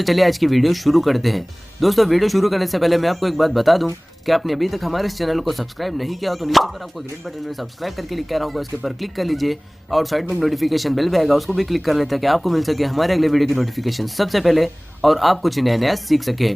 दोस्तों चलिए आज की वीडियो शुरू करते हैं। दोस्तों वीडियो शुरू करने से पहले मैं आपको एक बात बता दूं कि आपने अभी तक हमारे इस चैनल को सब्सक्राइब नहीं किया हो तो नीचे पर आपको ग्रीन बटन में सब्सक्राइब करके लिखा रहा होगा, इसके ऊपर क्लिक कर लीजिए और साइड में नोटिफिकेशन बेल भी आएगा, उसको भी क्लिक कर लें ताकि आपको मिल सके हमारे अगले वीडियो की नोटिफिकेशन सबसे पहले और आप कुछ नया नया सीख सके।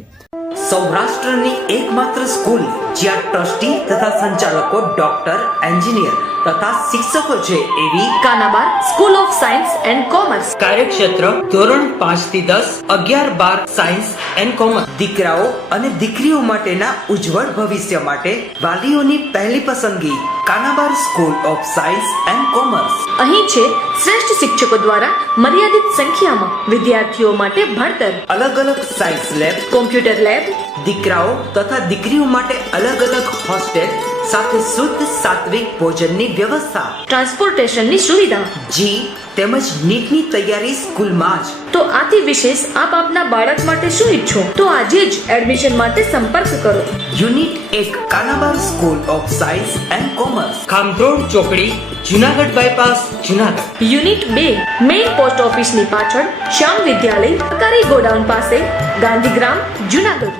સૌરાષ્ટ્રની એકમાત્ર સ્કૂલ જ્યાં ટ્રસ્ટી તથા સંચાલકો ડોક્ટર, એન્જિનિયર તથા શિક્ષકો છે એવી Kanabar school of science and commerce. કાર્યક્ષેત્ર ધોરણ 5 થી 10, 11, 12 સાયન્સ એન્ડ કોમર્સ. દીકરાઓ અને દીકરીઓ માટેના ઉજ્જવળ ભવિષ્ય માટે વાલીઓની પહેલી પસંદગી Kanabar school of science and commerce. અહીં છે શ્રેષ્ઠ શિક્ષકો દ્વારા મર્યાદિત સંખ્યામાં વિદ્યાર્થીઓ માટે ભણતર, અલગ અલગ સાયન્સ લેબ, કોમ્પ્યુટર લેબ, દીકરાઓ તથા દીકરીઓ માટે અલગ અલગ હોસ્ટેલ સાથે શુદ્ધ સાત્વિક ભોજનની વ્યવસ્થા, ટ્રાન્સપોર્ટેશનની સુવિધા. જી તેમજ નીટની તૈયારી સ્કૂલમાં જ. તો આથી વિશેષ આપ આપના બાળક માટે શું ઈચ્છો તો આજે જ એડમિશન માટે સંપર્ક કરો. Unit 1 Kanabar school of science and commerce, Khamrod ચોકડી, Junagadh bypass, Junagadh. Unit 2 main post ઓફિસની પાછળ શ્યામ વિદ્યાલય, સરકારી ગોડાઉન પાસે, ગાંધીગ્રામ, જુનાગઢ.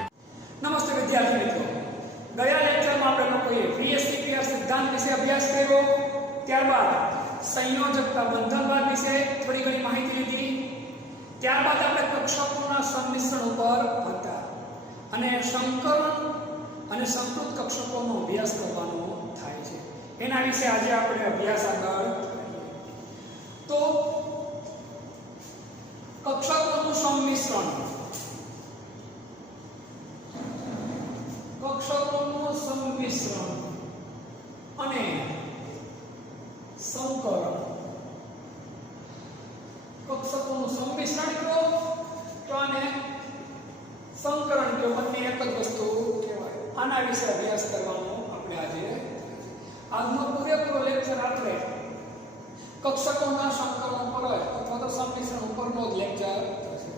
નમસ્તે વિદ્યાર્થી મિત્રો, ગયા લેક્ચરમાં આપણે લોકોએ VSTPR સિદ્ધાંત વિશે અભ્યાસ કર્યો, ત્યારબાદ સંયોજકતા બંધનવાદ વિશે થોડી ઘણી માહિતી લીધી, ત્યારબાદ આપણે કક્ષકોના સંમિશ્રણ ઉપર હતા અને સંકરણ અને સંકૃત કક્ષકોનો અભ્યાસ કરવાનો થાય છે, એના વિશે આજે આપણે અભ્યાસ આગળ તો કક્ષકોનું સંમિશ્રણ અને સંકરણ. કક્ષકોનું સંમિશ્રણ કહો તો આને સંકરણ કહો, બંને એક જ વસ્તુ કહેવાય. આના વિશે અભ્યાસ કરવાનો આપણે આજે આજનો પૂરેપૂરો લેક્ચર આપણે કક્ષકોના સંકરણ પર અથવા તો સંમિશ્રણ ઉપરનો જ લેક્ચર થશે.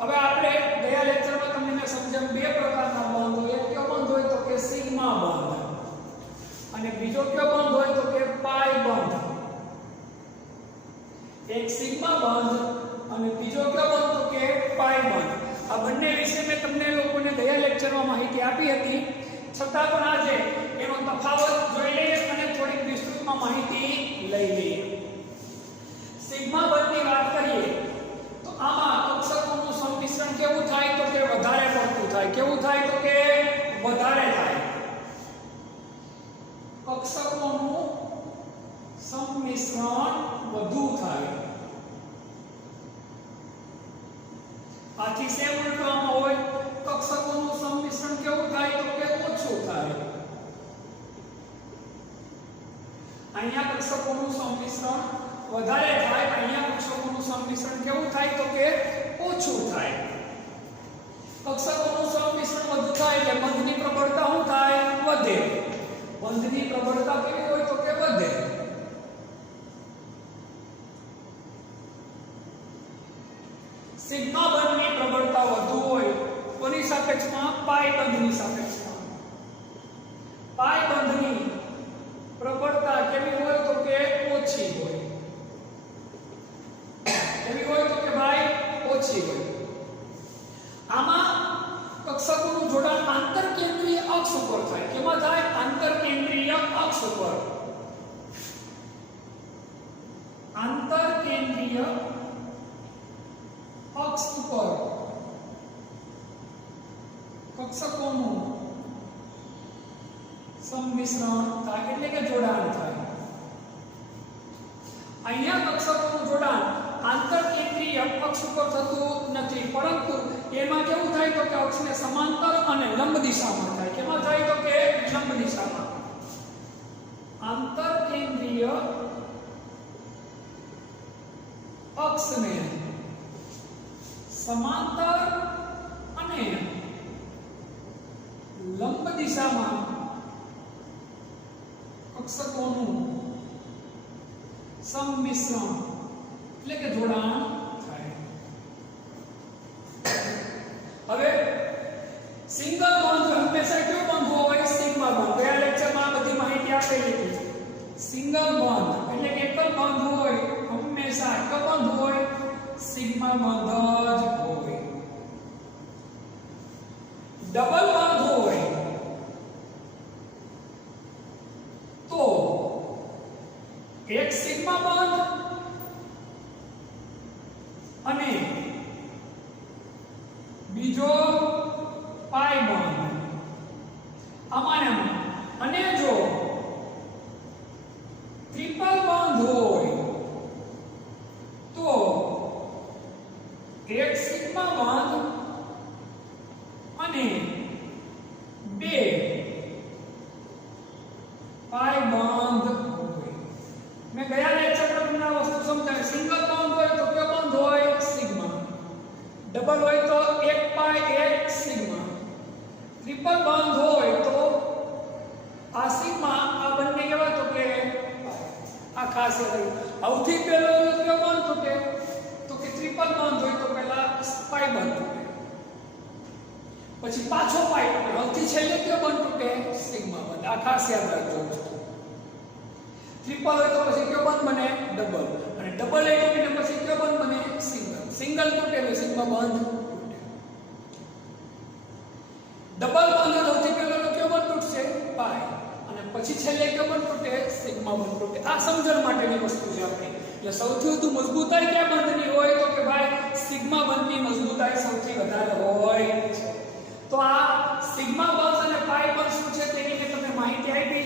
હવે આપણે ગયા લેક્ચરમાં તમને મેં સમજાવ્યું બે પ્રકારના બંધ હોય. એક કયો બંધ હોય તો કે સિગ્મા બંધ અને બીજો કયો બંધ હોય તો કે પાઈ બંધ. એક સિગ્મા બંધ અને બીજો કયો બંધ તો કે પાઈ બંધ. આ બંને વિશે મેં તમને લોકોને ગયા લેક્ચરમાં માહિતી આપી હતી, છતાં પણ આજે એનો તફાવત જોઈ લઈએ અને થોડીક વિસ્તૃતમાં માહિતી લઈ લઈએ. સિગ્મા બંધની વાત કરીએ તો આમાં કક્ષકોનું સંમિશ્રણ કેવું થાય તો કે વધારે પડતું થાય. કેવું થાય તો કે વધારે થાય. કક્ષકોનું સંમિશ્રણ વધુ થાય. આથી સેમ ઉલટામાં હોય, કક્ષકોનું સંમિશ્રણ કેવું થાય તો કે ઓછું થાય. અહીંયા કક્ષકોનું સંમિશ્રણ વધારે થાય, અહીંયા કક્ષકોનું સંમિશ્રણ કેવું થાય તો કે ઓછું થાય. કક્ષકોનું સંમિશ્રણ વધુ થાય એટલે બંધની પ્રબળતા શું થાય? વધે. બંધની પ્રબળતા કેવી હોય તો કે વધે. સિગ્મા બંધની પ્રબળતા વધુ હોય કોની સાપેક્ષમાં? પાઈ બંધની સાપેક્ષમાં. પાઈ બંધની પ્રબળતા કેવી હોય તો કે ઓછી હોય. કેવી હોય તો કે ભાઈ ઓછી હોય. આમાં કક્ષકોનું જોડાણ આંતરકેન્દ્રીય અક્ષ ઉપર થાય. કેમાં થાય? આંતરકેન્દ્રીય અક્ષ ઉપર. આંતરકેન્દ્રીય અક્ષ ઉપર કક્ષકોનું સંમિશ્રણ થાય એટલે કે જોડાણ થાય. અહીંયા કક્ષકોનું જોડાણ આંતરકેન્દ્રીય અક્ષ ઉપર થતું નથી, પરંતુ એમાં કેવું થાય તો કે અક્ષને સમાંતર અને લંબ દિશામાં થાય. કેમાં થાય તો કે લંબ દિશામાં. આંતરકેન્દ્રીય અક્ષને સમાંતર અને લંબ દિશામાં કક્ષકોનું સંમિશ્રણ એટલે કે જોડાણ થાય. હવે સિંગલ બંધ હંમેશા કયો બંધ હોય? સિગ્મા બંધ. ગયા લેક્ચરમાં આ બધી માહિતી આપેલી હતી. સિંગલ બંધ એટલે કે એકલ બંધ હોય હંમેશા કયો બંધ હોય? સિગ્મા બંધ જ હોય. ડબલ બંધ હોય તો એક સિગ્મા બંધ અને બીજો પાઈ બંધ આમાં અને જો ટ્રિપલ બંધ હોય તો એક સિગ્મા બંધ અને બે પાઈ બંધ હોય. મેં ગયા લેક્ચરમાં તમને આ વસ્તુ સમજાવી. સિંગલ બંધ હોય તો કયો બંધ હોય? સિગ્મા. ડબલ હોય તો એક પાઈ એક સિગ્મા. ટ્રિપલ બંધ હોય તો આ સિગ્મા આ બંને કેવા તો કે આ ખાસ સૌથી પહેલો કયો બંધ તૂટે તો કે ટ્રિપલ બંધ હોય તો પહેલા પાઈ બંધ તૂટે, પછી પાછો પાઈ તૂટે, સૌથી છેલ્લે કયો બંધ તૂટે? સિગ્મા બંધ. આ ખાસ યાદ રાખજો. ટ્રિપલ હોય તો પછી કયો બંધ બને? ડબલ. અને ડબલ એ તૂટે પછી કયો બંધ બને? સિંગલ. સિંગલ તૂટે એટલે સિગ્મા બંધ તૂટે. ડબલ બંધ સૌથી પહેલો કયો બંધ તૂટશે? પાઈ. અને પછી છેલ્લે કયો બંધ તૂટે? સિગ્મા બંધ તૂટે. આ સમજણ માટેની વસ્તુ છે આપણી. એટલે સૌથી વધુ મજબૂતાઈ કયા બંધની હોય તો કે ભાઈ સિગ્મા બંધની મજબૂતાઈ સૌથી વધારે હોય છે. તો આ સિગ્મા બંધ અને પાઈ બંધ શું છે તેની મેં તમને માહિતી આપી.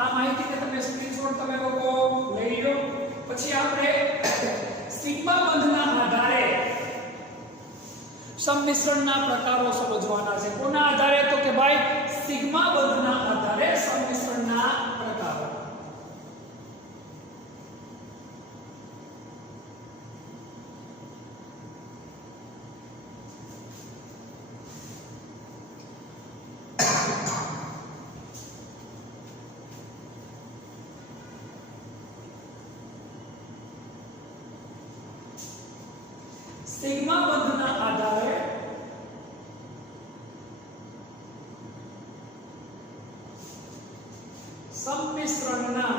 આ માહિતીને તમે સ્ક્રીનશોટ તમે લોકો લઈ લો. પછી આપણે સિગ્મા બંધના આધારે સંમિશ્રણના પ્રકારો સમજવાના છે. કોના આધારે તો કે ભાઈ સિગ્મા બંધના આધારે સંમિશ્રણના પ્રકારો. સિગ્મા બંધના આધારે સંમિશ્રણના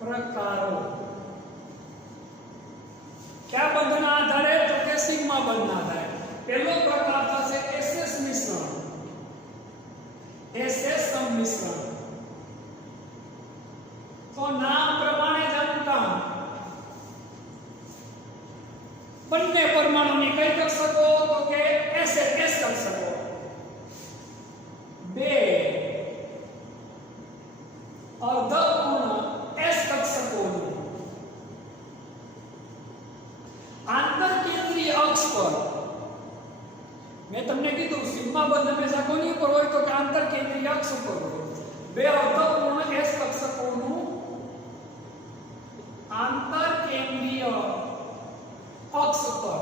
પ્રકારો. કયા બંધના આધારે તો કે સિગ્મા બંધના આધારે. પહેલો પ્રકાર થશે SS મિશ્રણ. SS સંમિશ્રણ. તો નામ પ્રમાણે જ અંકામ બંને પરમાણુની કઈ કક્ષકો તો કે S કક્ષકો. બે અર્ધપૂર્ણ S કક્ષકોનું આંતરકેન્દ્રીય અક્ષ પર. મેં તમને કીધું સિગ્મા બંધ હંમેશા કોની ઉપર હોય તો કે આંતરકેન્દ્રીય અક્ષ ઉપર હોય. બે અર્ધપૂર્ણ S કક્ષકોનું આંતરકેન્દ્રીય અક્ષ પર.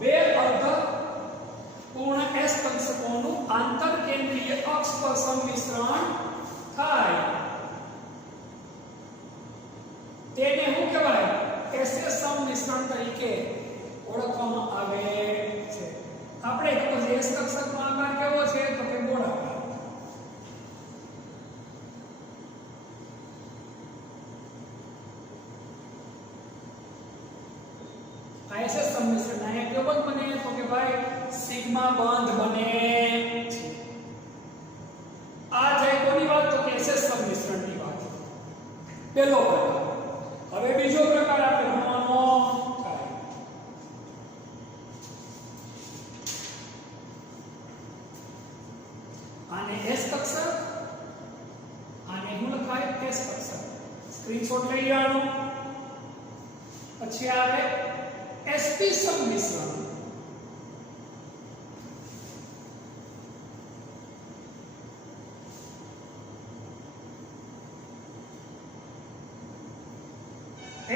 બે અર્ધપૂર્ણ S કક્ષકોનું આંતરકેન્દ્રીય અક્ષ પર સંમિશ્રણ થાય તેને શું કહેવાય? SS સંમિશ્રણ તરીકે ઓળખવામાં આવે છે. આપણે ખબર S કક્ષકનો આકાર કેવો છે તો કે ગોળાકાર. SS સંમિશ્રણ અહીંયા કયો બંધ બને તો કે ભાઈ સિગ્મા બંધ બને છે. આ જાય કોની વાત તો કે SS સંમિશ્રણની વાત. પહેલો પ્રકાર. હવે બીજો પ્રકાર આપણે ભણવાનો થાય. આને S કક્ષક, આને શું લખાય? S કક્ષક. સ્ક્રીનશોટ લઈ લેવાનો. પછી આવે SP સંમિશ્રણ.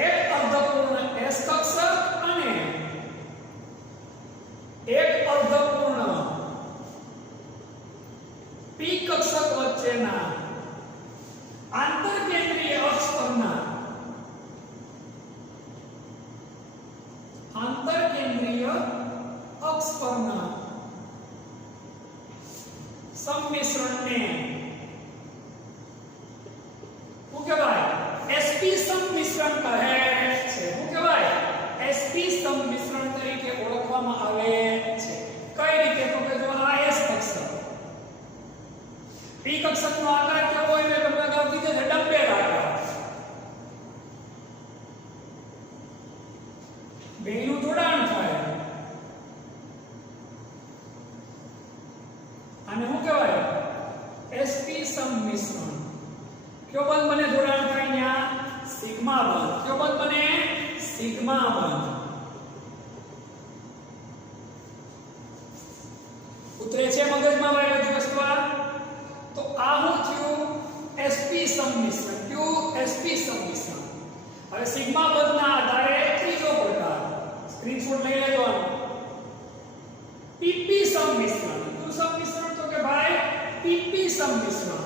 એક અર્ધપૂર્ણ S કક્ષક અને એક અર્ધપૂર્ણ P કક્ષક વચ્ચેના આંતરકેન્દ્રીય અક્ષ પરના સંમિશ્રણને શું કહેવાય? SP સંમિશ્રણ કહે છે. શું કહેવાય? SP સંમિશ્રણ તરીકે ઓળખવામાં આવે છે. પી કક્ષકનો આકાર કેવો હોય મેં તમને અગાઉ કીધું છે ડમ્બેલ આકાર. બેનું જોડાણ થાય અને શું કહેવાય sp સંમિશ્રણ. કયો બંધ બને જોડાણ થાય ત્યાં સિગ્મા બંધ. કયો બંધ બને સિગ્મા બંધ. ઉતરે છે મગજમાં ભાઈ બધી વસ્તુ આ. તો આ શું થયું sp સંમિશ્રણ. કયું sp સંમિશ્રણ. હવે સિગ્મા બંધના આધારે ત્રીજો પ્રકાર સ્ક્રીનશોટ લઈ લેજો આનો pp સંમિશ્રણ. કયું સંમિશ્રણ તો કે ભાઈ pp સંમિશ્રણ.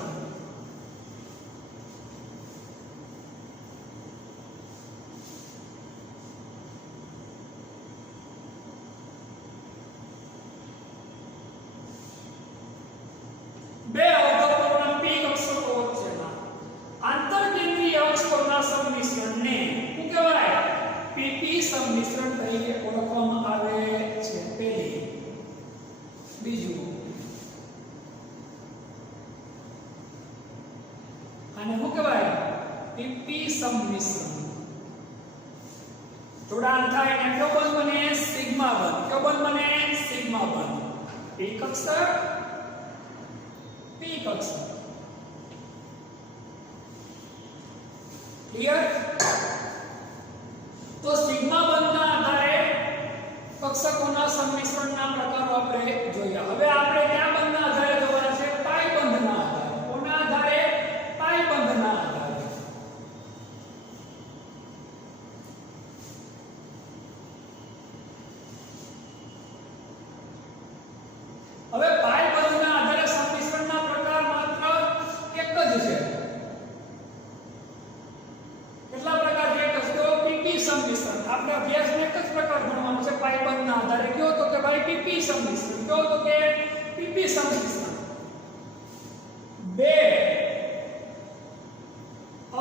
બે અવયવોના p કક્ષકો વચ્ચેના આંતરકેન્દ્રીય અક્ષ પરના સંમિશ્રણને શું કહેવાય pp સંમિશ્રણ તરીકે ઓળખવામાં આવે છે. પહેલી. બીજું આને શું કહેવાય pp સંમિશ્રણ. જોડાણ થાય ને કયો બંધ બને સિગ્મા બંધ. કયો બંધ બને સિગ્મા બંધ. p કક્ષક p કક્ષક. ક્લિયર. તો સિગ્મા બંધના આધારે કક્ષકોના સંમિશ્રણના પ્રકારો આપણે જોયા. હવે આપણે કયા બંધના આધારે જોવાના છે પાઈ બંધના આધારે. કોના આધારે પાઈ બંધના આધારે. હવે પાઈ બંધના આધારે સંમિશ્રણના પ્રકાર માત્ર એક જ છે. કેટલા પ્રકાર છે? એક જ તો pp સંમિશ્રણ. આપણે અભ્યાસમાં એક જ પ્રકાર ભણવાનો છે પાઈ બંધના આધારે. કયો તો કે ભાઈ pp સંમિશ્રણ. કયો તો કે pp સંમિશ્રણ. બે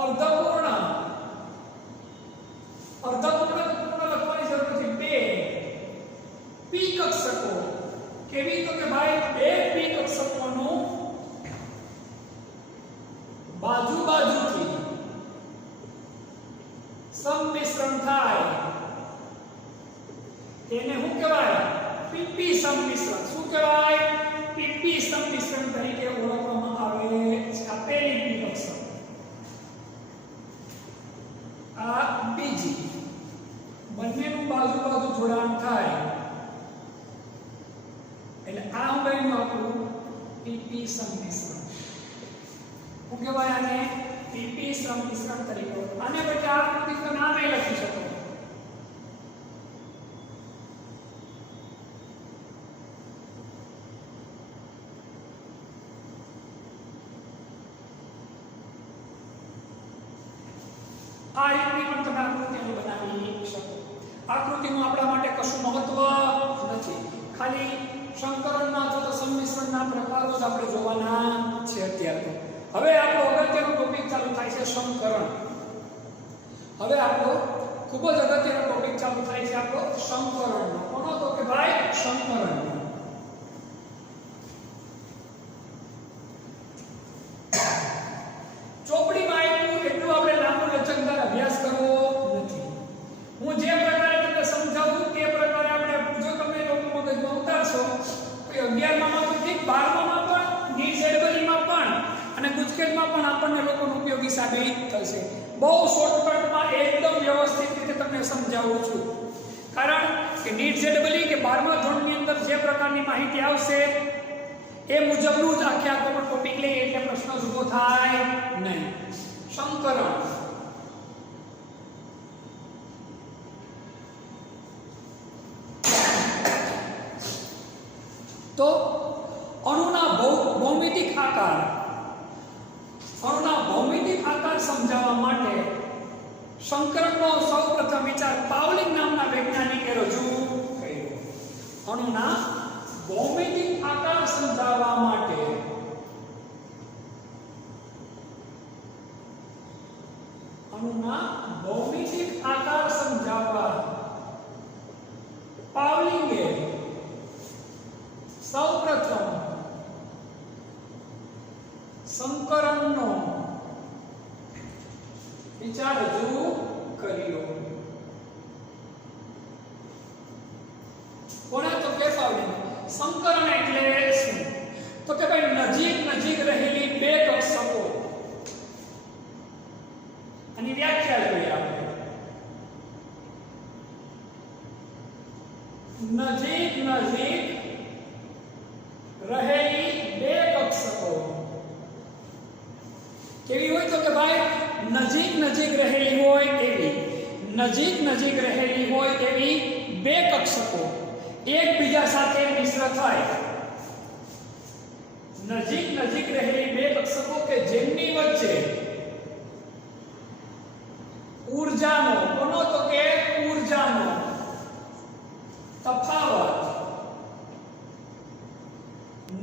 અર્ધપૂર્ણ. અર્ધપૂર્ણ પૂર્ણ લખવાની જરૂર નથી. બે p કક્ષકો. કેવી તો કે ભાઈ બે p કક્ષકોનું બાજુ બાજુથી સંમિશ્રણ થાય તેને શું કહેવાય pp સંમિશ્રણ. શું કહેવાય pp સંમિશ્રણ તરીકે ઓળખવામાં આવે છે. આ પહેલી p કક્ષક. આ બીજી. બંનેનું બાજુ બાજુ જોડાણ થાય એટલે આ હું બન્યું આપણું pp સંમિશ્રણ. શું કહેવાય આને pp સંમિશ્રણ તરીકે. આને પછી આકૃતિ તો નામે લખી શકો. આ રીતની પણ તમે આકૃતિઓ બનાવી શકો. આકૃતિનું આપણા માટે કશું મહત્વ નથી. ખાલી સંકરણના અથવા સંમિશ્રણના પ્રકારો જ આપણે જોવાના છે અત્યારે. હવે આપણો અગત્યનો ટોપિક ચાલુ થાય છે સંકરણ. હવે આપણો ખૂબ જ અગત્યનો ટોપિક ચાલુ થાય છે આપણો સંકરણનો. કોનો તો કે ભાઈ સંકરણનો. ચોપડીમાં આપ્યું એટલું આપણે લાંબો લચકદાર અભ્યાસ કરવો નથી. હું જે પ્રકારે તમને સમજાવું તે પ્રકારે આપણે જો તમે લોકો મગજમાં ઉતારશો તો 11માં તો ઠીક 12માં પણ નીટ માં પણ અને ગુજકેટમાં પણ આપણને લોકોનો ઉપયોગી સાબિત થશે. બહુ શોર્ટકટમાં એકદમ વ્યવસ્થિત રીતે તમને સમજાવું છું. કારણ કે નીટ જેડબલી કે 12મા ધોરણની અંદર જે પ્રકારની માહિતી આવશે એ મુજબનું જ આખે આખો ટોપિક લઈએ એટલે પ્રશ્ન ઊભો થાય નહીં. સંકરણ. તો અણુના ભૌમિતિક આકાર. અણુના ભૌમિતિક આકાર સમજાવવા માટે સંકરણનો સૌપ્રથમ વિચાર પાવલિંગ નામના વૈજ્ઞાનિકે રજૂ કર્યો. અણુના ભૌમિતિક આકાર સમજાવવા માટે અણુના ભૌમિતિક આકાર સમજાવવા પાવલિંગે સૌપ્રથમ સંકરણનો વિચાર રજૂ કર્યો. કોને? તો કેશવને. સંકરણ એટલે શું? તો કે ભાઈ નજીક નજીક રહેલી બે કક્ષકો. આની વ્યાખ્યા જોઈએ આપણે. નજીક નજીક રહેલી બે કક્ષકો કેવી હોય? તો કે ભાઈ નજીક નજીક રહેલી હોય એવી, નજીક નજીક રહેલી હોય એવી બે કક્ષકો એકબીજા સાથે મિશ્ર થાય. નજીક નજીક રહેલી બે કક્ષકો કે જેમની વચ્ચે ઊર્જાનો, કોનો? તો કે ઊર્જાનો તફાવત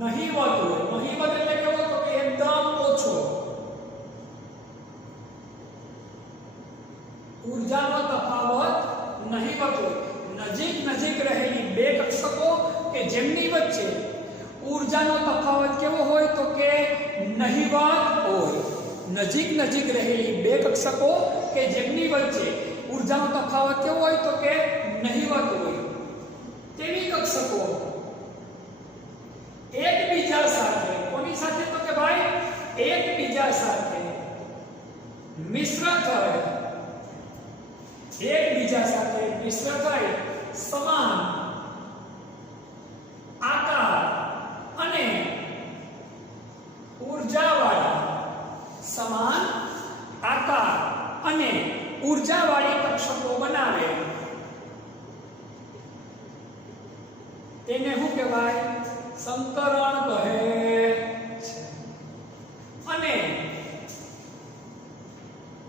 નહીવત હોય. નહીવત એટલે કેવો? તો કે એકદમ ઓછો. ઊર્જાનો તફાવત નહીવત હોય. નજીક નજીક રહેલી બે કક્ષકો કે જેમની વચ્ચે ઊર્જાનો તફાવત કેવો હોય? તો કે નહીવત હોય. નજીક નજીક રહેલી બે કક્ષકો કે જેમની વચ્ચે ઊર્જાનો તફાવત કેવો હોય? તો કે નહીવત હોય. તેવી કક્ષકો એકબીજા સાથે, કોની સાથે? તો કે ભાઈ એકબીજા સાથે મિશ્ર થાય. એકબીજા સાથે મિશ્ર થાય સમાન આકાર અને ઊર્જાવાળા, સમાન આકાર અને ઊર્જાવાળી કક્ષકો બનાવે. તેને શું કહેવાય? સંકરણ કહે છે. અને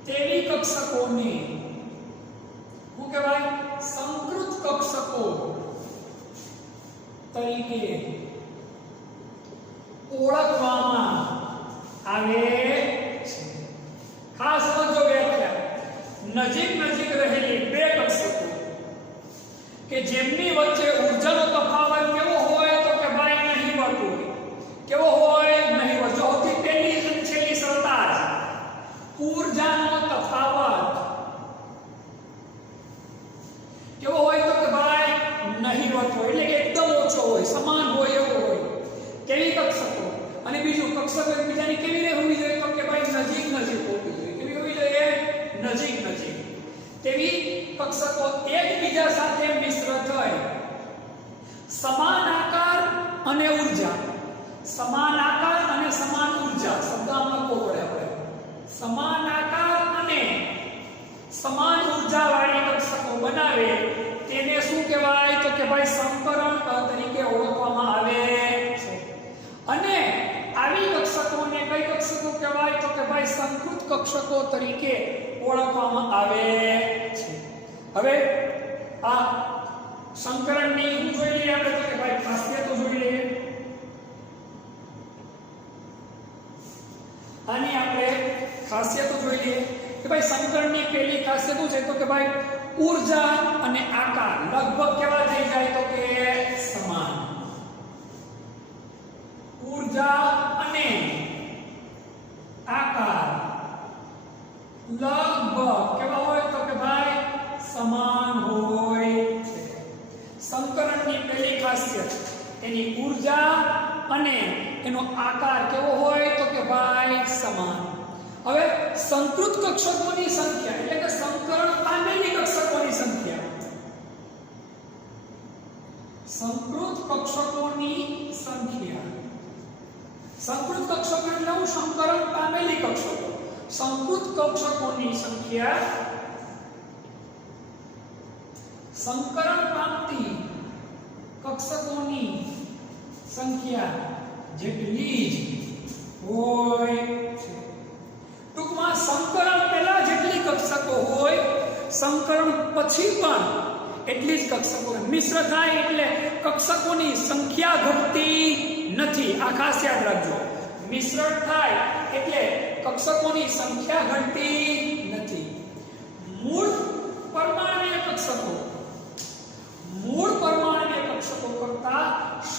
તેવી કક્ષકોની શું કહેવાય? સંકૃત કક્ષકો તરીકે ઓળખવામાં આવે છે. ખાસ સમજો વ્યાખ્યા. નજીક નજીક રહેલી બે કક્ષકો કે જેમની વચ્ચે ઊર્જાનો તફાવત કેવો હોય? તો કે ભાઈ નહીવત હોય. કેવો હોય? નહીવત. સૌથી પહેલી અને છેલ્લી શરતા જ ઊર્જાનો તફાવત કેવો હોય? તો કે ભાઈ નહીવત હોય. એટલે એકદમ ઓછો હોય, સમાન હોય એવો હોય. કેવી કક્ષકો? અને બીજું, કક્ષકો એકબીજાની કેવી હોવી જોઈએ? તો કે ભાઈ નજીક નજીક હોવી જોઈએ. કેવી હોવી જોઈએ? નજીક નજીક. તેવી કક્ષકો એકબીજા સાથે મિશ્ર થાય સમાન આકાર અને ઊર્જા. સમાન આકાર અને સમાન ઊર્જા શબ્દમાં લખવો પડે આપણે. સમાન આકાર અને સમાન ઊર્જા વાળી કક્ષકો બનાવે તેને શું કહેવાય? તો કે ભાઈ સંકરણ તરીકે ઓળખવામાં આવે છે. અને આવી કક્ષકોને કઈ કક્ષકો કહેવાય? તો કે ભાઈ સંકૃત કક્ષકો તરીકે ઓળખવામાં આવે છે. હવે આ સંકરણની જોઈ લઈએ આપણે. તો કે ભાઈ ખાસિયતો જોઈ લઈએ. આની આપણે ખાસિયતો જોઈ લઈએ કે ભાઈ સંકરણની પહેલી ખાસિયત શું છે? તો કે ભાઈ ઊર્જા અને આકાર લગભગ કેવા થઈ જાય? તો કે સમાન. ઊર્જા અને આકાર લગભગ કેવા હોય? તો કે ભાઈ સમાન હોય છે. સંકરણની પહેલી ખાસિયત એની ઊર્જા અને એનો આકાર કેવો હોય? તો કે ભાઈ સમાન. હવે સંકૃત કક્ષકોની સંખ્યા એટલે કે સંકરણ પામેલી કક્ષકોની સંખ્યા. સંકૃત કક્ષકોની સંખ્યા. સંકૃત કક્ષકો એટલે સંકરણ પામેલી કક્ષકો. સંકૃત કક્ષકોની સંખ્યા સંકરણ પામતી કક્ષકોની સંખ્યા જેટલી જ હોય છે. ટૂંકમાં સંકરણ પહેલા જેટલી કક્ષકો હોય સંકરણ પછી પણ એટલી જ કક્ષકો. મિશ્ર થાય એટલે કક્ષકોની સંખ્યા ઘટતી નથી. આ ખાસ યાદ રાખજો. મિશ્રણ થાય એટલે કક્ષકોની સંખ્યા ઘટતી નથી. મૂળ પરમાણ્વીય કક્ષકો કરતા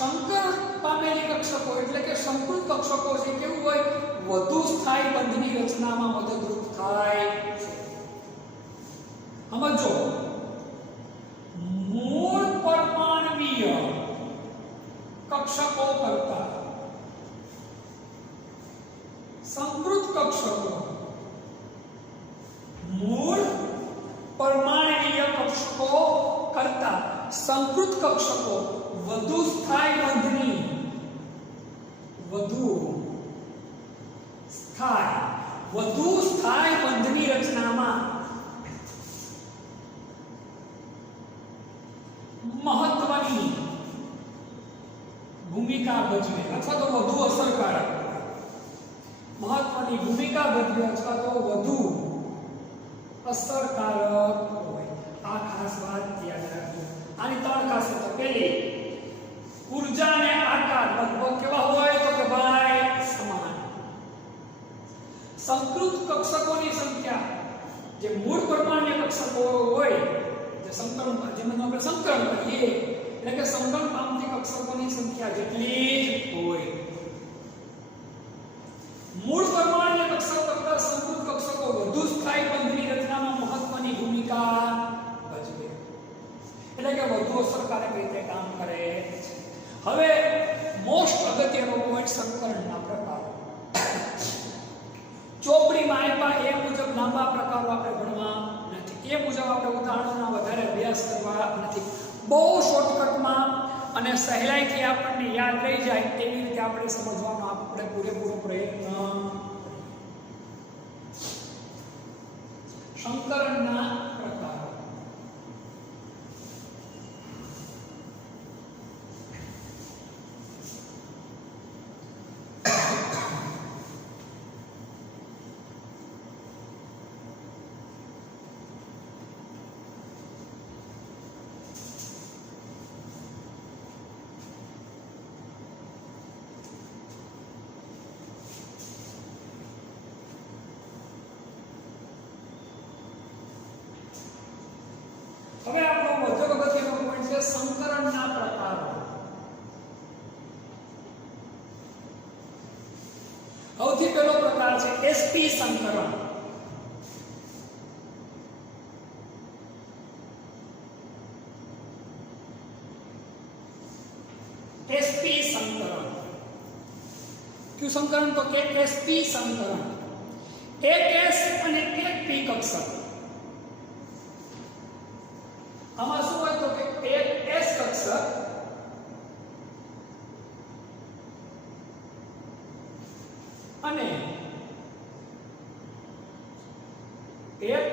શંકર પામેલી કક્ષકો એટલે કે સંકૃત કક્ષકો છે કેવું હોય વધુ સ્થાયી બંધની રચનામાં મદદરૂપ થાય છે. સમજો મૂળ પરમાણવીય કક્ષકો કરતા સંકૃત કક્ષકો મૂળ પરમાણવીય કક્ષકો કરતા સંકૃત કક્ષકો વધુ સ્થાયી બંધની રચનામાં મહત્વની ભૂમિકા ભજવે અથવા તો વધુ અસરકારક મહત્વની ભૂમિકા ભજવે અથવા તો વધુ અસરકારક હોય. આ ખાસ વાત યાદ રાખજો. આની ત્રણ ખાસિયતો. પહેલી, ઊર્જા અને આકાર લગભગ કેવા હોય તો કે ભાઈ સમાન. સંકૃત કક્ષકોની સંખ્યા જે મૂળ પરમાણ્ય કક્ષકો હોય જે સંકલન જેમાં આપણે સંકલન કરીએ એટલે કે સંકલન પામતી કક્ષકોની સંખ્યા જેટલી જ હોય. મૂળ પરમાણ્ય કક્ષકો કરતા સંકૃત કક્ષકો વધુ સ્થાયી બંધની રચનામાં મહત્વની ભૂમિકા ભજવે એટલે કે વધુ અસરકારક રીતે કામ કરે છે. હવે મોસ્ટ અગત્યનો પોઈન્ટ સંકલનના પ્રકારો. ચોપડીમાં આપ્યા એ મુજબ લાંબા પ્રકારો આપણે ભણવા નથી. એ મુજબ આપણે ઉદાહરણોના વધારે અભ્યાસ કરવા નથી. બહુ શોર્ટકટમાં અને સહેલાઈથી આપણને યાદ રહી જાય તેવી રીતે આપણે સમજવાનો આપણે પૂરેપૂરો પ્રયત્ન. સંકલનના પ્રકારો. હવે આપણો વધુ અગત્યનો પોઈન્ટ છે સંકલનના પ્રકારો. સૌથી પહેલો પ્રકાર છે એસપી સંકલન. એસપી સંકલન કયું સંકલન તો કે એસપી સંકલન. એક એસ અને એક પી કક્ષક. આમાં શું હોય તો કે એક એસ કક્ષક અને એક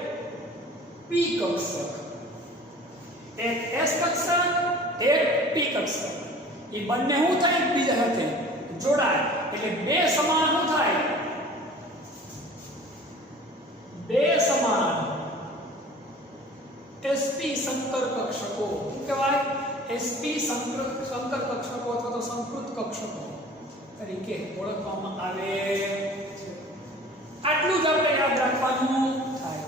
પી કક્ષક. એક એસ કક્ષક એક પી કક્ષક. એ બંને શું થાય બીજા સાથે જોડાય એટલે બે સમાન શું થાય બે સમાન એસપી સંકર કક્ષકો. શું કહેવાય એસપી સંકર કક્ષકો અથવા તો સંકૃત કક્ષકો તરીકે ઓળખવામાં આવે છે. આટલું જ આપણે યાદ રાખવાનું થાય.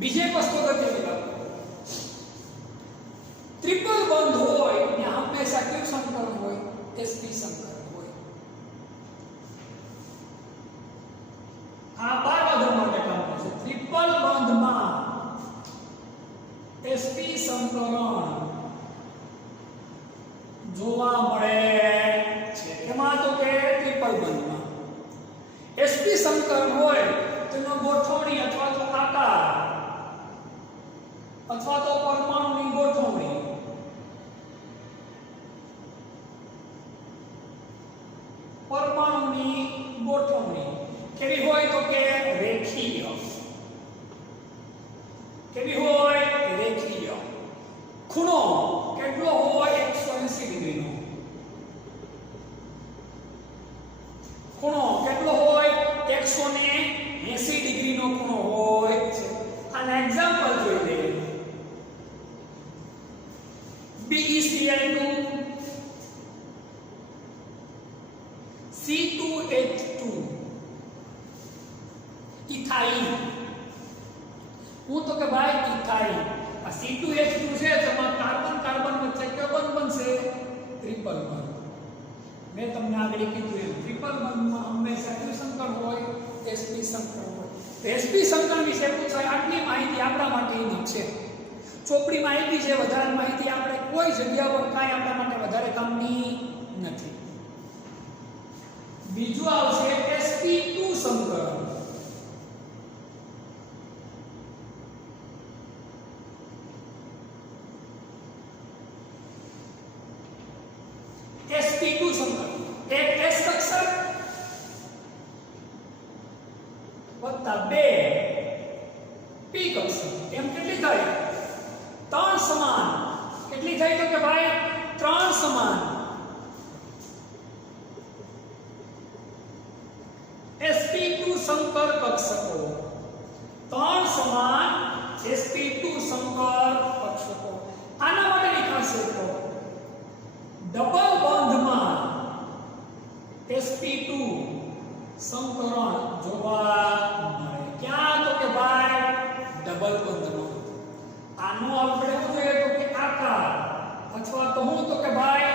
બીજી એક વસ્તુ અગત્યની ટ્રિપલ બંધ હોય ને હંમેશા કયું સંકલન હોય એસપી સંકલન હોય. આ બાર વાદળ માટે કામ કરશે. ટ્રિપલ બંધમાં એસપી સંકલન જોવા મળે છે. એમાં તો કે ટ્રિપલ બંધમાં એસપી સંકલન હોય તેનો ગોઠવણી અથવા તો આકાર અથવા તો પરમાણુની ગોઠવણી કેવી હોય તો કે રેખીય. કેવી હોય રેખીય. ખૂણો કેટલો હોય 180 ડિગ્રીનો. ખૂણો કેટલો હોય 180 ડિગ્રીનો ખૂણો હોય છે. આના એક્ઝામ્પલ જોઈ લઈએ. BeCl2 C2H2 ethyl. હું તો કે ભાઈ ઇથાઇલ. આ C2H2 છે તેમાં કાર્બન કાર્બન વચ્ચે કયો બંધ બનશે ટ્રિપલ બંધ. મેં તમને આગળ કીધું એમ ટ્રિપલ બોન્ડમાં હંમેશા કયું સંકર હોય? sp સંકર હોય. sp સંકર વિશે પૂછાય આટલી માહિતી આપણા માટે ઈનફ છે. ચોપડીમાં આપી છે વધારે માહિતી આપણે કોઈ જગ્યા પર કાંઈ આપણા માટે વધારે કામની નથી. બીજું આવશે sp2 સંકર. sp2 સંકર એક s કક્ષક વત્તા 2 p કક્ષક એમ કેટલી થાય? 3 સમાન. કેટલી થાય તો કે ભાઈ 3 સમાન sp2 સંકર કક્ષકો. 3 સમાન sp2 સંકર કક્ષકો. આના માટેની ખાસિયતો ડબલ બંધમાં sp2 સંકરણ જોવા મળે. ક્યાં તો કે ભાઈ ડબલ બંધમાં. આનો આપણે જોઈએ તો કે આકાર અથવા તો હું તો કે ભાઈ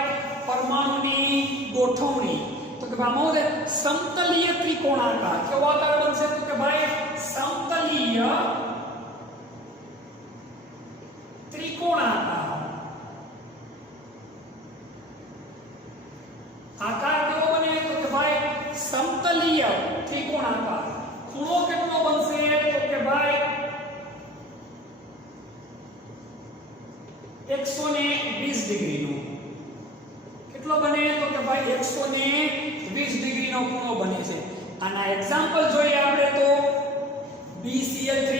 પરમાણુની ગોઠવણી તો કે ભાઈ સમતલીય ત્રિકોણાકાર. કેવો આકાર બનશે તો કે ભાઈ સમતલીય ત્રિકોણાકાર. આકાર કેવો બને તો કે ભાઈ સમતલીય ત્રિકોણાકાર. ખૂણો કેટલો બનશે તો કે ભાઈ 120 ડિગ્રીનો. કેટલો બને તો કે ભાઈ 120 ડિગ્રીનો ખૂણો બને છે. આના એક્ઝામ્પલ જોઈએ આપણે તો BCl3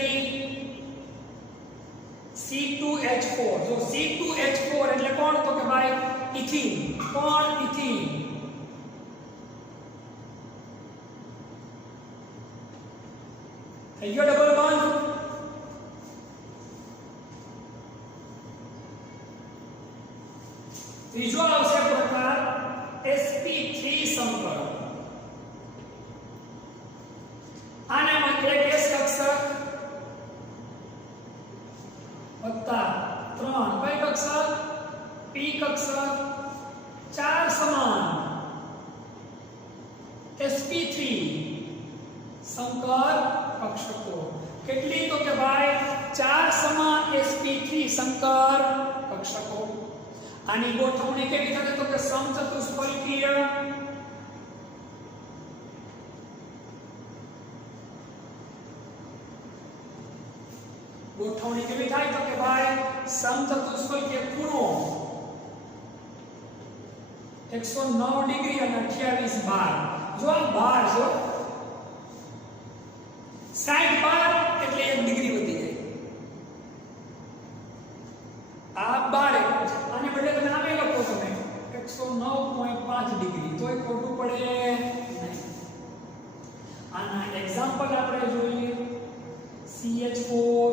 C2H4. જો C2H4 એટલે કોણ તો કે ભાઈ ઇથિન. કોણ? ઇથિન. થઈ ગયો ડબલ બોન્ડ. ત્રીજો આવશે પ્રકાર sp3 સંકર. આનામાં એક s કક્ષક વત્તા 3 કઈ કક્ષક? p કક્ષક. 4 સમાન sp3 સંકર કક્ષકો. કેટલી તો કે ભાઈ 4 સમાન sp3 સંકર કક્ષકો. આની ગોઠવણી કેવી થશે તો કે સમચતુષ્ફલકીય. ગોઠવણી કેવી થાય તો કે ભાઈ સમચતુષ્ફલકીય. ખૂણો 109 ડિગ્રી અને 28 બાર. જો આ બાર જો 60 બાર એટલે 1 ડિગ્રી વધી જાય. આ બાર આને બદલે તમે નામે લખો તમે 109.5 ડિગ્રી તોય ખોટું પડે નહીં. આના એક્ઝામ્પલ આપણે જોઈએ CH4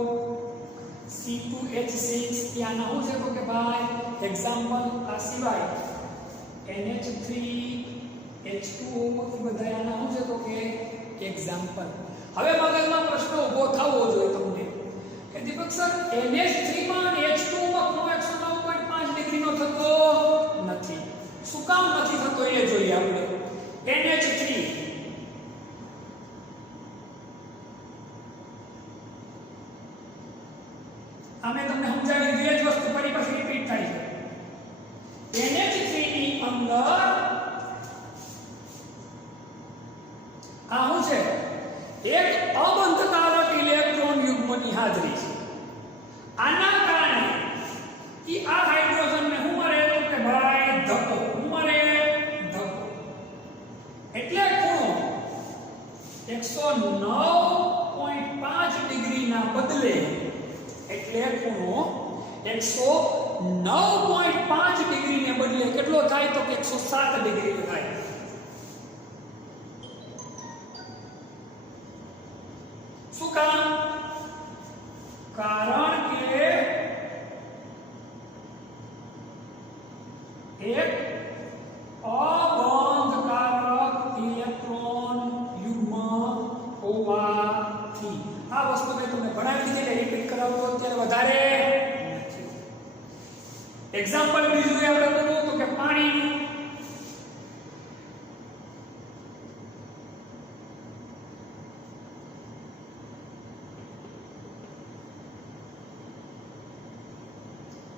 C2H6 ત્યાંના શું છે તો કે ભાઈ એક્ઝામ્પલ. આ સિવાય NH3 H2O એ બધા આના શું છે તો કે એક્ઝામ્પલ. હવે મગજમાં પ્રશ્ન ઊભો થવો જોઈએ તમને કે દીપક સર NH3 માં અને H2O માં ખૂણો 109.5 ડિગ્રીનો થતો નથી. શું કામ નથી થતો એ જોઈએ આપણે. NH3 અમે તમને સમજાવી દીધી જ વસ્તુ ફરી પાછી રિપીટ થાય છે. NH3 ની અંદર આ શું છે? એક અબંધકારક ઇલેક્ટ્રોન યુગ્મની હાજરી છે. આના કારણે આ હાઇડ્રોજનને શું મળે તો કે ભાઈ ધક્કો. શું મળે? ધક્કો. એટલે ખૂણો 109.5 ડિગ્રીના બદલે એટલે ખૂણો 109.5 ડિગ્રીને બદલે કેટલો થાય તો કે 107 ડિગ્રી થાય. શું કામ? કારણ કે એક અબંધકારક ઇલેક્ટ્રોન યુગ્મ હોવાથી. આ વસ્તુ મેં તમને ભણાવી દીધી એટલે રિપીટ કરાવતો અત્યારે વધારે નથી. એક્ઝામ્પલ બીજું આપણે કહું તો કે પાણીનું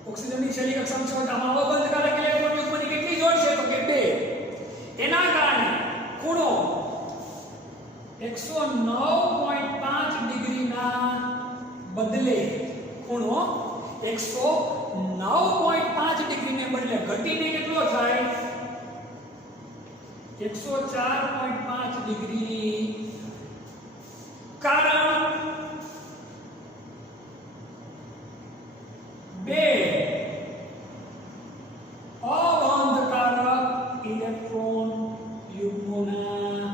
ઓક્સિજનની છેલ્લી કક્ષામાં છો આમાં અબંધકારક ઇલેક્ટ્રોન યુગ્મની કેટલી જોડ છે તો કે 2. એના કારણે ખૂણો 109.5 ડિગ્રીના બદલે ખૂણો 109.5 ડિગ્રીને બદલે ઘટીને કેટલો થાય 104.5 ડિગ્રી. કારણ 2 અબંધકારક ઇલેક્ટ્રોન યુગ્મોના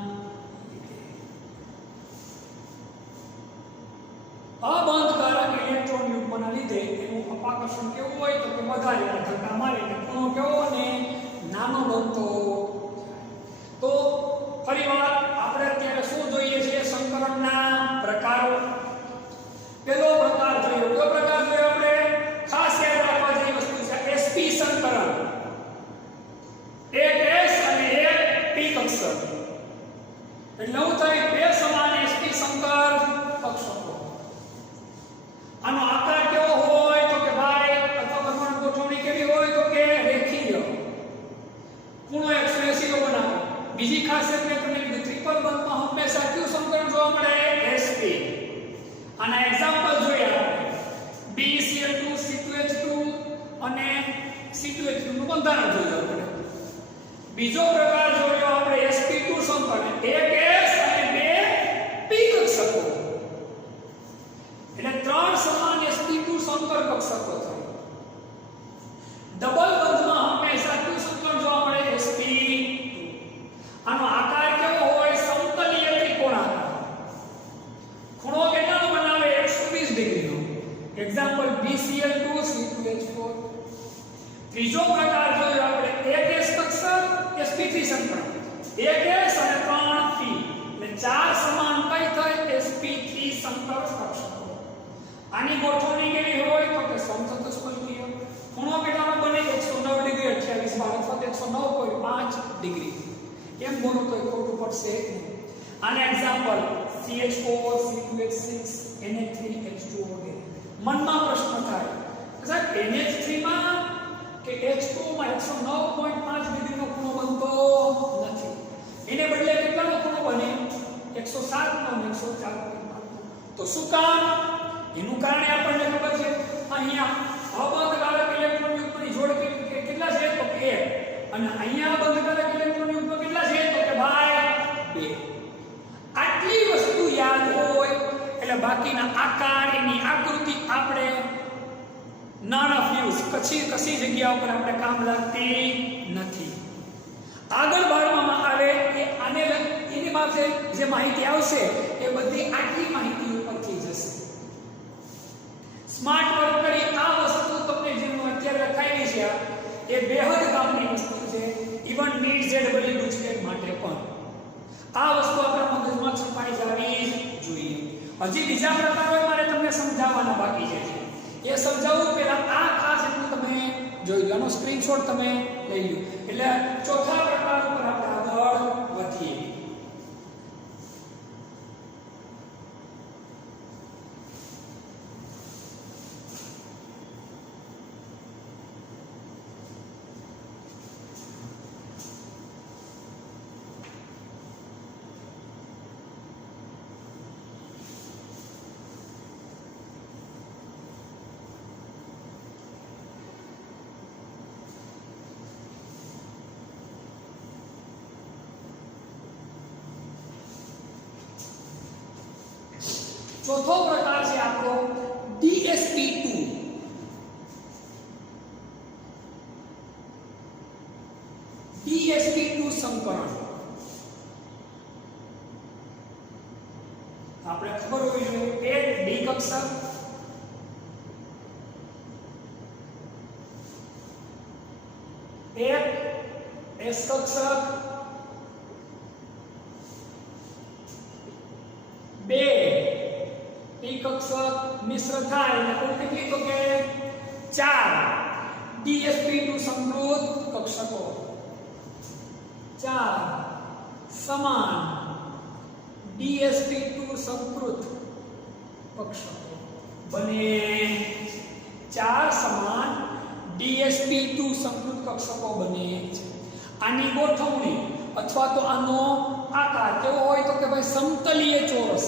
અબંધકારક ઇલેક્ટ્રોન યુગ્મના લીધે એનું અપાકર્ષણ કેવું હોય તો કે વધારે ધક્કા મારે એટલે ખૂણો કેવો અને નાનો બનતો. તો ફરીવાર આપણે અત્યારે શું જોઈએ છે સંકરણના પ્રકારો. પહેલો પ્રકાર જોયો. કયો પ્રકાર જોયો આપણે? ખાસ યાદ રાખવા જેવી વસ્તુ છે sp સંકરણ. એક s અને એક p કક્ષક. એટલે હું થાય બે સમાન sp સંકર કક્ષકો. આનો આકાર કેવો હોય તો કે ભાઈ અથવા પરમાણુ ગોઠવણી કેવી હોય તો કે રેખીય. ખૂણો 180 નો બનાવો. બીજી ખાસિયત મેં તમને કીધું ટ્રિપલ બંધમાં હંમેશા કયું સંકરણ જોવા મળે? sp. આના એક્ઝામ્પલ જોયા BeCl2 C2H2 અને C2H2 નું બંધારણ જોયું આપણે. બીજો પ્રકાર જોયો આપણે sp2 સંકરણ. એક s અને બે p કક્ષકો. એટલે ત્રણ સમાન sp2 સંકર કક્ષકો થાય. ડબલ બંધમાં હંમેશા કયું સંકરણ જોવા મળે? sp2. આનો આકાર કેવો હોય? સમતલીય ત્રિકોણાકાર. ખૂણો કેટલાનો બનાવે? 120 ડિગ્રીનો. Example BeCl2 C2H4. ત્રીજો પ્રકાર જોયો આપણે એક s કક્ષક sp3 સંકરણ. એક s અને 3 p. એટલે ચાર સમાન કઈ થાય? sp3 સંકર કક્ષકો. આની ગોઠવણી કેવી હોય તો કે સમચતુષ્ફલકીય. ખૂણો કેટલાનો બને? 109 ડિગ્રી 28 બાર અથવા 109.5 ડિગ્રી. કેમ બોલો તો ખોટું પડશે. આને example CH4 C2H6 NH3 H2 વગેરે. મનમાં પ્રશ્ન થાય સાહેબ NH3 માં કે H2 માં 109.5 ડિગ્રીનો ખૂણો બનતો નથી. એને બદલે કેટલાનો ખૂણો બને? 107 નો અને 104.5. તો શું કામ? એનું કારણ આપણને ખબર છે. અહીંયા અબંધકારક ઇલેક્ટ્રોન યુગ્મની જોડ કેટલા છે તો કે 1 અને અહીંયા અબંધકારક ઇલેક્ટ્રોન યુગ્મ કેટલા છે તો કે ભાઈ 2. આટલી વસ્તુ યાદ હોય એટલે બાકીના આકાર એની આકૃતિ આપણે નન ઓફ યુઝ કશી જગ્યા ઉપર આપણે કામ લાગતી નથી. આગળ બારમામાં આવે એ આને એની પાસે જે માહિતી આવશે એ બધી આટલી માહિતી ઉપરથી જશે. સ્માર્ટ વર્ક કરી આ વસ્તુ તમને જે હું અત્યારે લખાવી છે એ બેહદ કામની વસ્તુ છે. ઇવન નીટ જેડબલ્યુ ગુજકેટ માટે પણ આ વસ્તુ આપણા મગજમાં છપાઈ જવી જોઈએ. હજી બીજા પ્રકારો મારે તમને સમજાવવાના બાકી છે. એ સમજાવવું પહેલા આ ખાસ એટલું તમે જોઈ લો. આનો સ્ક્રીનશોટ તમે લઈ લો. એટલે ચોથા પ્રકાર ઉપર આપણે આગળ વધીએ. ચોથો પ્રકાર છે આપણો DsP2. DsP2 સંકરણ. આપણે ખબર હોવી જોઈએ એક D કક્ષક એક S કક્ષક બે P કક્ષક મિશ્ર થાય એટલે કુલ કેટલી તો કે 4 DsP2 સમૃદ્ધ કક્ષકો. 4 સમાન DsP2 સંકૃત કક્ષકો બને. 4 સમાન DsP2 સંકૃત કક્ષકો બને છે. આની ગોઠવણી અથવા તો આનો આકાર કેવો હોય તો કે ભાઈ સમતલીય ચોરસ.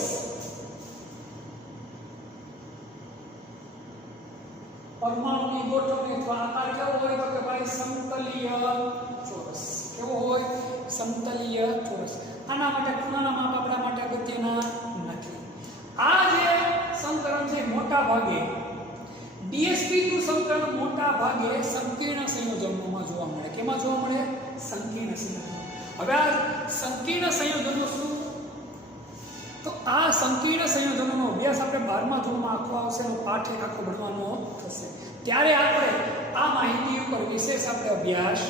પરમાણુની ગોઠવણી અથવા આકાર કેવો હોય તો કે ભાઈ સમતલીય ચોરસ. કેવો હોય? સમતલીય ચોરસ. આના માટે ખૂણાના માપ આપણા માટે અગત્યના નથી. આ જે સંકરણ છે મોટા ભાગે DsP2 સંકરણ મોટા ભાગે સંકીર્ણ સંયોજનોમાં જોવા મળે. કેમાં જોવા મળે? સંકીર્ણ સંયોજનો. હવે આ સંકીર્ણ સંયોજનો શું? તો આ સંકીર્ણ સંયોજનોનો અભ્યાસ આપણે 12મા ધોરણમાં આખો આવશે, પાઠ આખો ભણવાનો થશે. ત્યારે આપણે આ માહિતી ઉપર વિશેષ આપણે અભ્યાસ.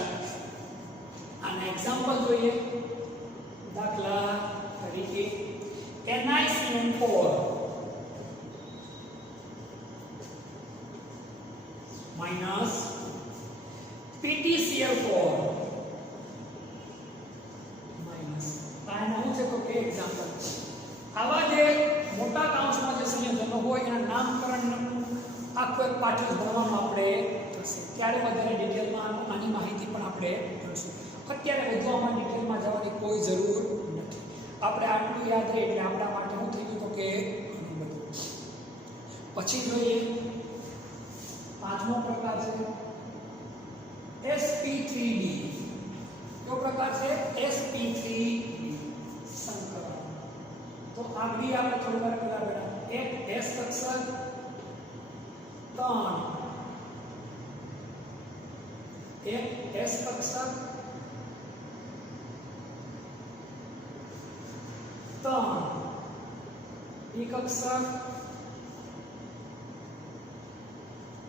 આના એક્ઝામ્પલ જોઈએ. દાખલા તરીકે NiCN4 minus PtCl4 minus. આના શું છે તો કે એક્ઝામ્પલ. આવા જે મોટા કાંસમાં જે સંયોજનો હોય એના નામકરણનું આખો એક પાઠ જ ભણવાનો આપણે થશે. ત્યારે વધારે ડિટેલમાં આની માહિતી પણ આપણે ભણશું. અત્યારે વધુ આમાં ડિટેલમાં જવાની કોઈ જરૂર નથી. આપણે આટલું યાદ રહે એટલે આપણા માટે શું થઈ ગયું તો કે ઘણું બધું. પછી જોઈએ 5મો પ્રકાર છે sp3d. કયો પ્રકાર છે? sp3d સંકરણ. તો આગળ આપણે થોડી વાર પહેલા બેટા એક s કક્ષક 3 એક s કક્ષક 3 p કક્ષક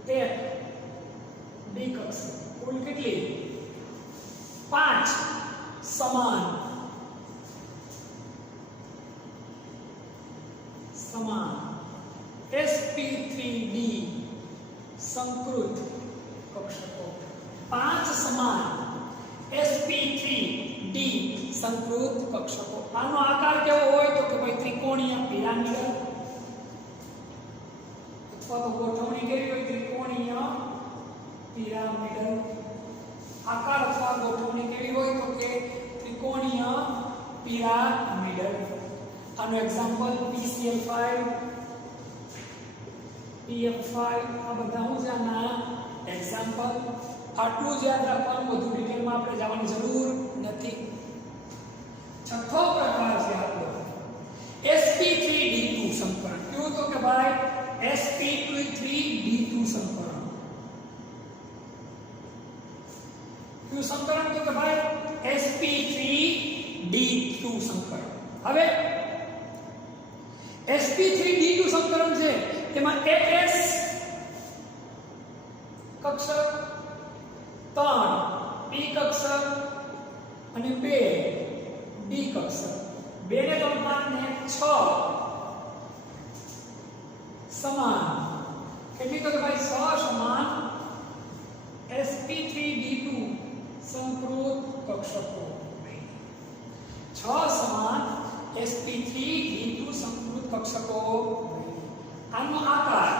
1 d કક્ષક. કુલ કેટલી? 5 સમાન sp3d સંકૃત કક્ષકો. 5 સમાન sp3d સંકૃત કક્ષકો. આનો આકાર કેવો હોય તો કે ભાઈ ત્રિકોણીય પિરામિડલ અથવા તો ગોઠવણી કેવી હોય? ત્રિકોણીય પિરામિડલ. આકાર અથવા ગોઠવણી કેવી હોય તો કે ત્રિકોણીય પિરામિડલ. આનો એક્ઝામ્પલ PCl5 PF5 આ બધા હું છે આના એક્ઝામ્પલ. આટલું જ યાદ રાખવાનું, વધુ ડિટેલમાં આપણે જવાની જરૂર નથી. છઠ્ઠો પ્રકાર છે આપણો sp3d2 સંકરણ. કેવું તો કે ભાઈ sp3d2 સંકરણ. કયું સંકરણ તો કે ભાઈ sp3d2 સંકરણ. હવે sp3d2 સંકરણ છે તેમાં AS કક્ષક 3 p કક્ષક અને 2 d કક્ષક. 2 ને 3 5 ને 6 સમાન. કેટલી તો કે ભાઈ 6 સમાન sp3d2 સંકૃત કક્ષકો. 6 સમાન sp3d2 સંકૃત કક્ષકો. આનો આકાર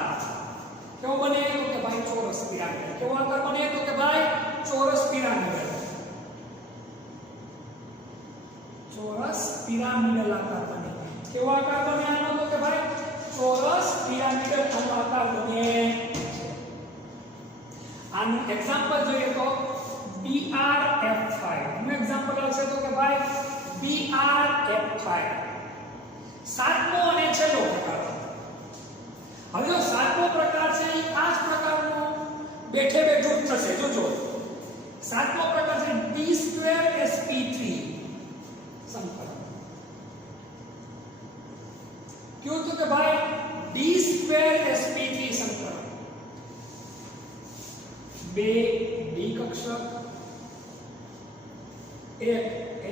કેવો બને તો કે ભાઈ ચોરસ પિરામિડ. કેવો આકાર બને તો કે ભાઈ ચોરસ પિરામિડ. ચોરસ પિરામિડલ આકાર બને. કેવો આકાર બને આનો તો કે ભાઈ ચોરસ પિરામિડલ આનો આકાર બને. આનું એક્ઝામ્પલ જોઈએ તો BRF5 નું એક્ઝામ્પલ આવશે તો કે ભાઈ BRF5. 7મો અને છેલ્લો પ્રકાર. હવે જો 7મો પ્રકાર છે એ આ જ પ્રકારનો બેઠે બેઠું થશે. જોજો 7મો પ્રકાર છે d2sp3 સંકરણ. क्यों तो कि भाई d2sp3 સંકરણ. 2 d કક્ષક 1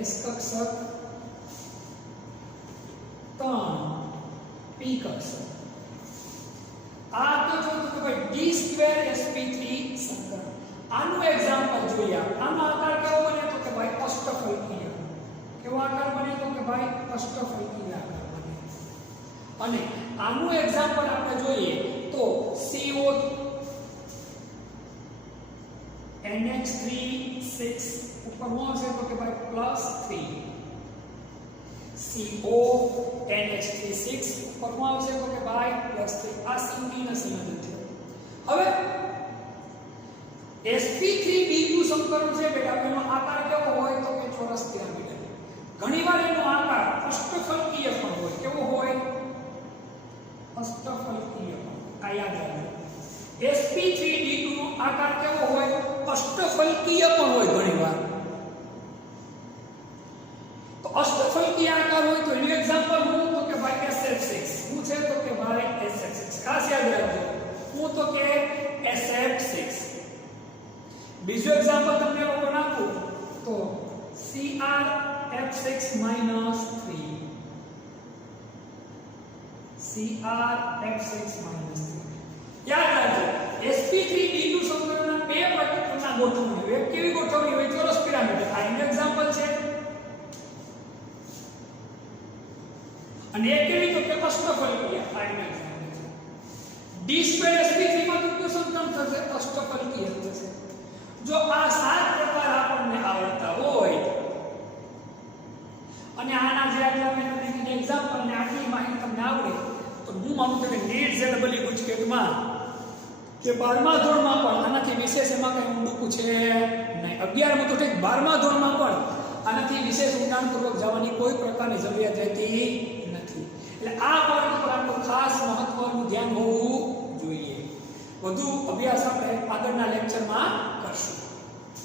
s કક્ષક 3 p કક્ષક. આ તો જો તો કે ભાઈ d2sp3 સંકરણ. આનું એક્ઝામ્પલ જોઈએ. આનો આકાર કેવો બને તો કે ભાઈ અષ્ટફલકીય. કેવો આકાર બને તો કે ભાઈ અષ્ટફલકીય આકાર બને. અને આનું એક્ઝામ્પલ આપણે જોઈએ તો CO NH3 6 ઉપર શું આવશે તો કે ભાઈ +3 CO NH3 6 ઉપર શું આવશે તો કે ભાઈ +3 આ સંધિના સંયોજન છે. હવે sp3b2 સંકરણ છે બેટા એનો આકાર કેવો હોય તો કે ચોરસ પિરામિડ. ઘણીવાર એનો આકાર અષ્ટફલકીય પણ હોય. કેવો હોય? અષ્ટફલકીય. આ યાદ રાખજો. sp3b2 નો આકાર કેવો હોય? અષ્ટફલકીય પણ હોય ઘણીવાર. તો અષ્ટફલકીય આકાર હોય તો એનું એક્ઝામ્પલ હું તો કે ભાઈ SF6. શું છે તો કે ભાઈ SF6. ખાસ યાદ રાખજો. હું તો કે SF6. બીજું એક્ઝામ્પલ તમને લોકો નાખું તો CrF6 - 3. CrF6 - 3. યાદ રાખજો sp3b2 સંકલનના બે પ્રકારના ગોઠવણી હોય. એક કેવી ગોઠવણી હોય? ચોરસ પિરામિડ. આ એનું એક્ઝામ્પલ છે. અને એક કેવી તો કે અષ્ટફલકીય. આ એનું એક્ઝામ્પલ છે. d2sp3 માં કેટલું સંકલન થશે? અષ્ટફલકીય થશે. જો આ 7 પ્રકાર આપણને આવડતા હોય અને આના જે આગળ મેં તમને એક્ઝામ્પલ ને આટલી માહિતી તમને આવડે તો હું માનું છું કે નેટ ZEE ગુજકેટમાં કે 12મા ધોરણમાં પણ આનાથી વિશેષ એમાં કંઈ ઊંડું પૂછે નહીં. 11માં તો ઠીક 12મા ધોરણમાં પણ આનાથી વિશેષ ઊંડાણપૂર્વક જવાની કોઈ પ્રકારની જરૂરિયાત રહેતી નથી. એટલે આ પોઈન્ટ પર આપણું ખાસ મહત્વનું ધ્યાન હોવું જોઈએ. વધુ અભ્યાસ આપણે આગળના લેક્ચરમાં